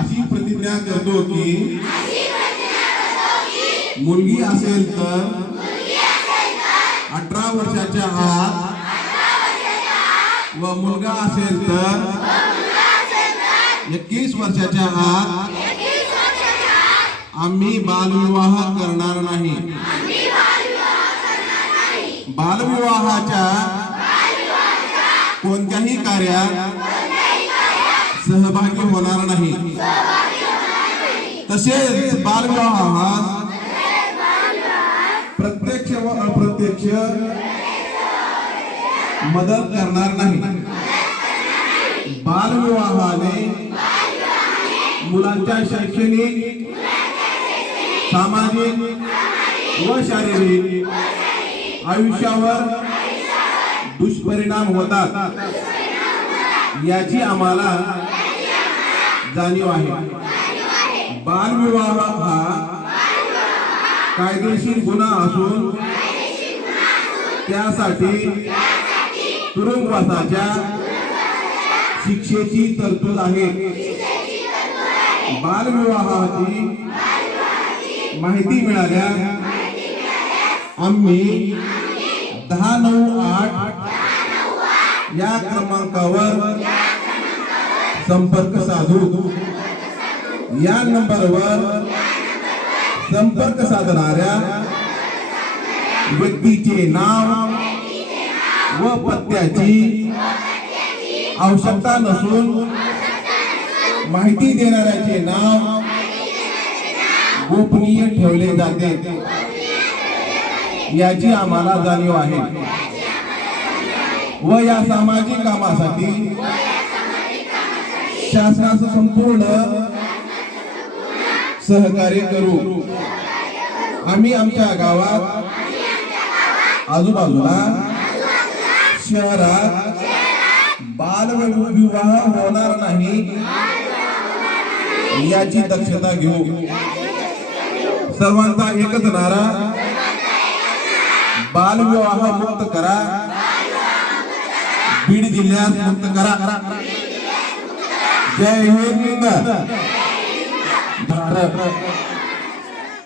अशी प्रतिज्ञा करतो की मुलगी असेल तर 18 वर्षाच्या आत व मुलगा असेल तर 21 वर्षाच्या आत आम्ही बालविवाह करणार नाही। बालविवाहाच्या कोणत्याही कार्यात सहभागी होणार नाही। तसेच बालविवाहास प्रत्यक्ष व अप्रत्यक्ष मदत करणार नाही। बालविवाहाने मुलांच्या शैक्षणिक, सामाजिक व शारीरिक आयुष्यावर दुष्परिणाम होतात याची आम्हाला जाणीव आहे। बालविवाह हा कायदेशीर गुन्हा असून त्यासाठी तुरुंगवासाच्या शिक्षेची तरतूद आहे। बालविवाहाची माहिती मिळाल्या आम्ही 1098 या क्रमांकावर संपर्क साधू। या नंबरवर संपर्क साधणाऱ्या व्यक्तीचे नाव व पत्त्याची आवश्यकता नसून माहिती देणाऱ्याचे नाव गोपनीय ठेवले जाते याची आम्हाला जाणीव आहे व या सामाजिक कामासाठी शासनाचं संपूर्ण सहकार्य करू। आम्ही आमच्या गावात, आजूबाजूला, शहरात बालविवाह होणार नाही याची दक्षता घेऊ। सर्वांचा एकच नारा, बालविवाह मुक्त करा, बीड जिल्ह्यात मुक्त करा। जय हिंद।